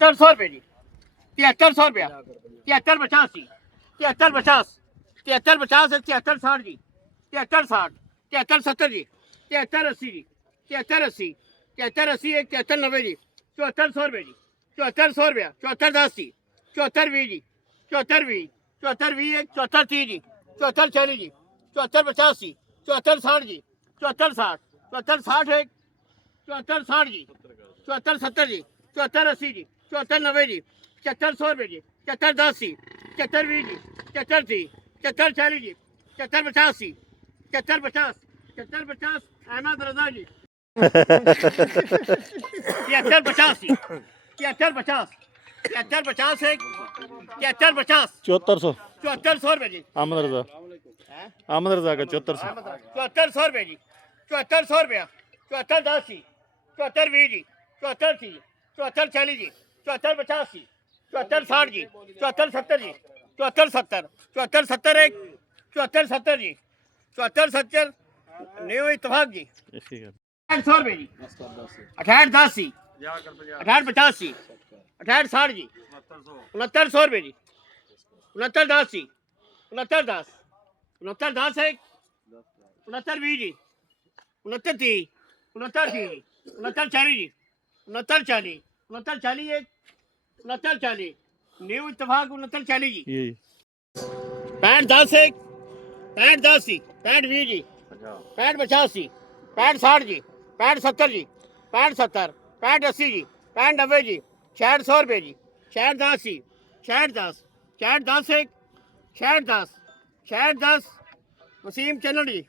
7300 रुपये जी 7300 रुपया 73 50 73 60 जी 73 70 जी 73 80 जी 73 80 एक 73 90 जी 7400 रुपये जी 7400 रुपया 74 10 जी 74 20 जी 74 20 74 20 एक 74 30 जी 74 40 जी 74 50 जी 74 60 जी 74 60 74 60 एक 74 60 जी 74 70 जी 74 80 जी 74 90 जी 7400 रुपये जी 74 10 जी 74 20 जी 74 30 74 40 जी 74 50 जी 74 50 74 50 अहमद रजा जी 73 50 जी 73 50 73 50 एक 73 50 7400 7400 रुपये जी अहमद रजा अहमद रजा का 7400 7400 रुपये जी 7400 रुपया 74 10 जी 74 20 जी 74 30 74 40 जी 74 50 जी 74 60 जी 74 70 जी 74 70 74 70 एक 74 70 जी 74 70 न्यू इतफाक जी 6800 रुपये जी 68 10 जी 68 50 जी 68 60 जी 6900 रुपये जी 69 10 जी 69 10 69 10 एक 69 20 जी 69 30 69 30 जी 69 40 जी 69 40 69 40 एक 69 40 न्यू इतफाक 69 40 जी यही 65 10 एक 65 10 जी 65 20 जी 65 50 जी 65 60 जी 65 70 जी 65 70 65 80 जी 65 90 जी 66 100 रुपये जी 66 10 जी 66 10 66 10 एक 66 10 66 10 वसीम चन्नड़ जी